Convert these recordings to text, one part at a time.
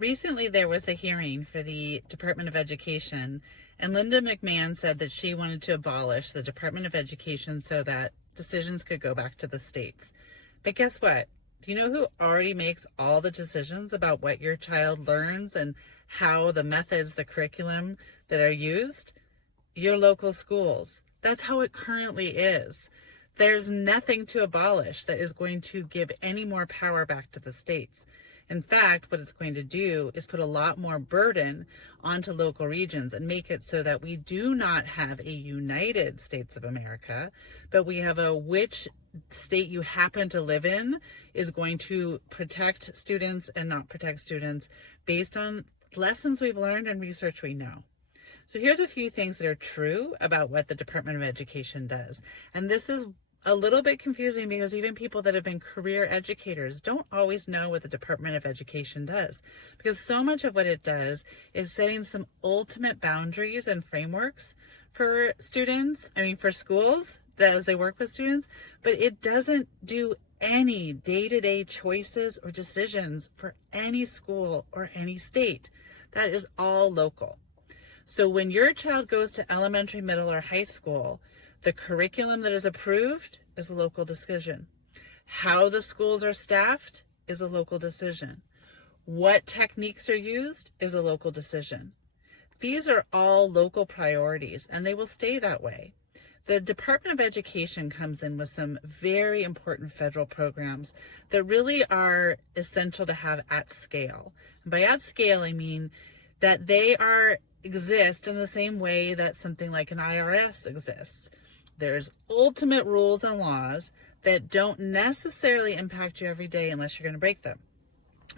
Recently, there was a hearing for the Department of Education, and Linda McMahon said that she wanted to abolish the Department of Education so that decisions could go back to the states. But guess what? Do you know who already makes all the decisions about what your child learns and how the methods, the curriculum that are used? Your local schools. That's how it currently is. There's nothing to abolish that is going to give any more power back to the states. In fact, what it's going to do is put a lot more burden onto local regions and make it so that we do not have a United States of America, but we have a which state you happen to live in is going to protect students and not protect students based on lessons we've learned and research we know. So here's a few things that are true about what the Department of Education does. And this is a little bit confusing because even people that have been career educators don't always know what the Department of Education does, because so much of what it does is setting some ultimate boundaries and frameworks for students, for schools as they work with students, but it doesn't do any day-to-day choices or decisions for any school or any state. That is all local. So when your child goes to elementary, middle, or high school, the curriculum that is approved is a local decision. How the schools are staffed is a local decision. What techniques are used is a local decision. These are all local priorities, and they will stay that way. The Department of Education comes in with some very important federal programs that really are essential to have at scale. And by at scale, I mean that they exist in the same way that something like an IRS exists. There's ultimate rules and laws that don't necessarily impact you every day unless you're going to break them,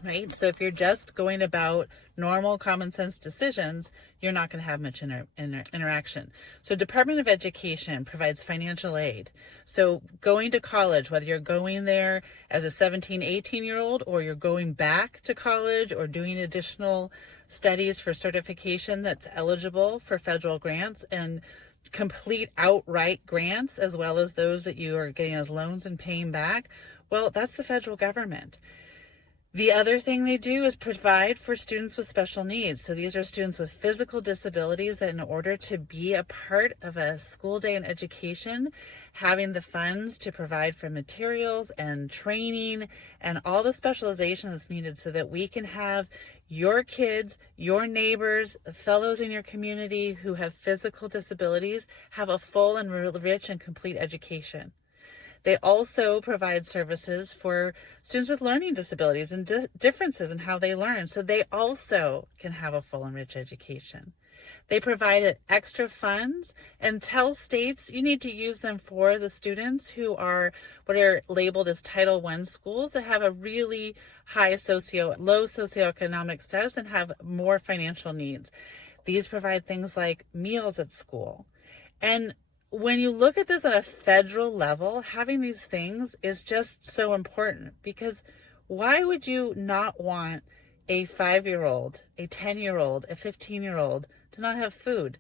right? So if you're just going about normal common sense decisions, you're not going to have much interaction. So Department of Education provides financial aid. So going to college, whether you're going there as a 17, 18-year-old or you're going back to college or doing additional studies for certification that's eligible for federal grants and complete outright grants, as well as those that you are getting as loans and paying back, well, that's the federal government. The other thing they do is provide for students with special needs. So these are students with physical disabilities that in order to be a part of a school day and education, having the funds to provide for materials and training and all the specialization that's needed so that we can have your kids, your neighbors, fellows in your community who have physical disabilities have a full and rich and complete education. They also provide services for students with learning disabilities and differences in how they learn, so they also can have a full and rich education. They provide extra funds and tell states you need to use them for the students who are what are labeled as Title I schools that have a really low socioeconomic status and have more financial needs. These provide things like meals at school. And when you look at this at a federal level, having these things is just so important, because why would you not want a 5-year-old, a 10-year-old, a 15-year-old to not have food?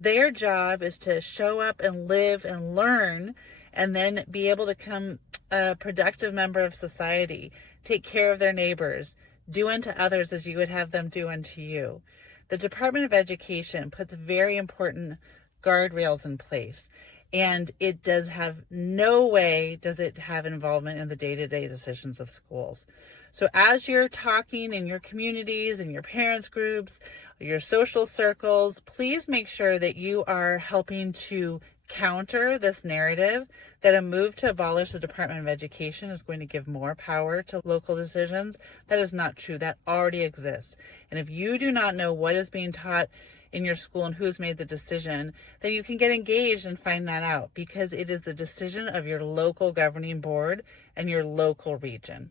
Their job is to show up and live and learn and then be able to become a productive member of society, take care of their neighbors, do unto others as you would have them do unto you. The Department of Education puts very important guardrails in place, and it does have no way does it have involvement in the day-to-day decisions of schools. So as you're talking in your communities, in your parents groups, your social circles, please make sure that you are helping to counter this narrative that a move to abolish the Department of Education is going to give more power to local decisions. That is not true. That already exists. And if you do not know what is being taught in your school and who's made the decision, then you can get engaged and find that out, because it is the decision of your local governing board and your local region.